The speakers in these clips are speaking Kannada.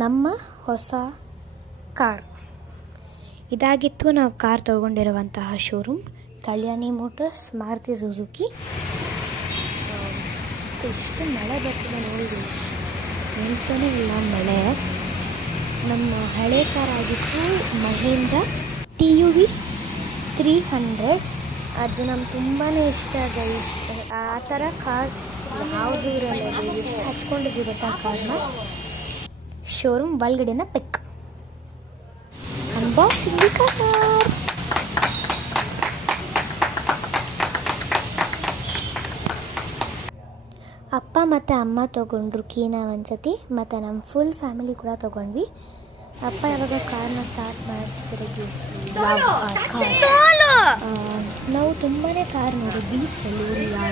ನಮ್ಮ ಹೊಸ ಕಾರ್ ಇದಾಗಿತ್ತು. ನಾವು ಕಾರ್ ತೊಗೊಂಡಿರುವಂತಹ ಶೋರೂಮ್ ಕಲ್ಯಾಣಿ ಮೋಟರ್ಸ್ ಮಾರುತಿ ಸುಜುಕಿ. ಎಷ್ಟು ಮಳೆ ಬರ್ತಿದೆ ನೋಡಿದ್ದೀವಿ, ನಿಲ್ತಾನೆ ಇಲ್ಲ ಮಳೆ. ನಮ್ಮ ಹಳೆ ಕಾರ್ ಆಗಿತ್ತು ಮಹೇಂದ್ರ TUV 300. ಅದು ನಮ್ಗೆ ತುಂಬಾ ಇಷ್ಟ ಗೈಸ್. ಆ ಥರ ಕಾರ್ ಯಾವುದು ಇರಲ್ಲ, ಎಷ್ಟು ಹಚ್ಕೊಂಡಿದ್ದೀವಿ ಗೊತ್ತಾ ಕಾರ್ನ. ಶೋರೂಮ್ ಒಳಗಡೆನ ಪಿಕ್ ಅನ್ಬಾಕ್ಸಿಂಗ್ ಕಾರ್. ಅಪ್ಪ ಮತ್ತು ಅಮ್ಮ ತೊಗೊಂಡ್ರು ಕೀನ ಒಂದ್ಸತಿ, ಮತ್ತು ನಮ್ಮ ಫುಲ್ ಫ್ಯಾಮಿಲಿ ಕೂಡ ತೊಗೊಂಡ್ವಿ. ಅಪ್ಪ ಯಾವಾಗ ಕಾರ್ನ ಸ್ಟಾರ್ಟ್ ಮಾಡಿಸಿದ್ರೆ ನಾವು ತುಂಬಾ ಕಾರ್ ನೋಡಿದ್ವಿ. ಸೆಲೂರಿಯಾ,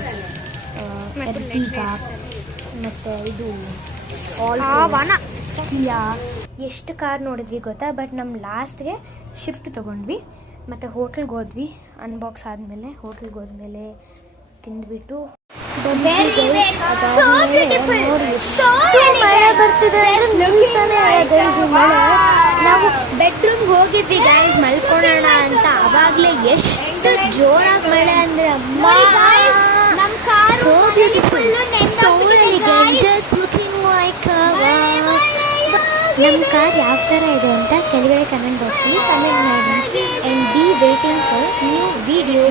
ಎರ್ಟಿಗಾ, ಮತ್ತು ಇದು ಕಿಯಾ, ಎಷ್ಟು ಕಾರ್ ನೋಡಿದ್ವಿ ಗೊತ್ತಾ. ಬಟ್ ನಮ್ಮ ಲಾಸ್ಟ್ಗೆ ಶಿಫ್ಟ್ ತೊಗೊಂಡ್ವಿ. ಮತ್ತು ಹೋಟ್ಲಿಗೆ ಹೋದ್ವಿ. ಅನ್ಬಾಕ್ಸ್ ಆದಮೇಲೆ ಹೋಟ್ಲಿಗೆ ಹೋದ್ಮೇಲೆ ತಿಂದ್ಬಿಟ್ಟು ಮಳೆ ಬರ್ತಿದೆ. ನಾವು ಬೆಡ್ರೂಮ್ ಹೋಗಿದ್ವಿ ಗೈಸ್ ಮಲ್ಕೊಳ್ಳೋಣ ಅಂತ. ಅವಾಗಲೇ ಎಷ್ಟು ಜೋರಾಗಿ ಮಳೆ ಅಂದರೆ ಅಮ್ಮ, ನಮ್ಮ car so beautiful, so elegant, just looking like ನಮ್ಮ ಕಾರ್ ಯಾವ ಥರ ಇದೆ ಅಂತ ಕೆಳಗಡೆ ಕಮೆಂಟ್ ಬಾಕ್ಸಲ್ಲಿ ಕಮೆಂಟ್ ಮಾಡಿ. And be waiting for new video.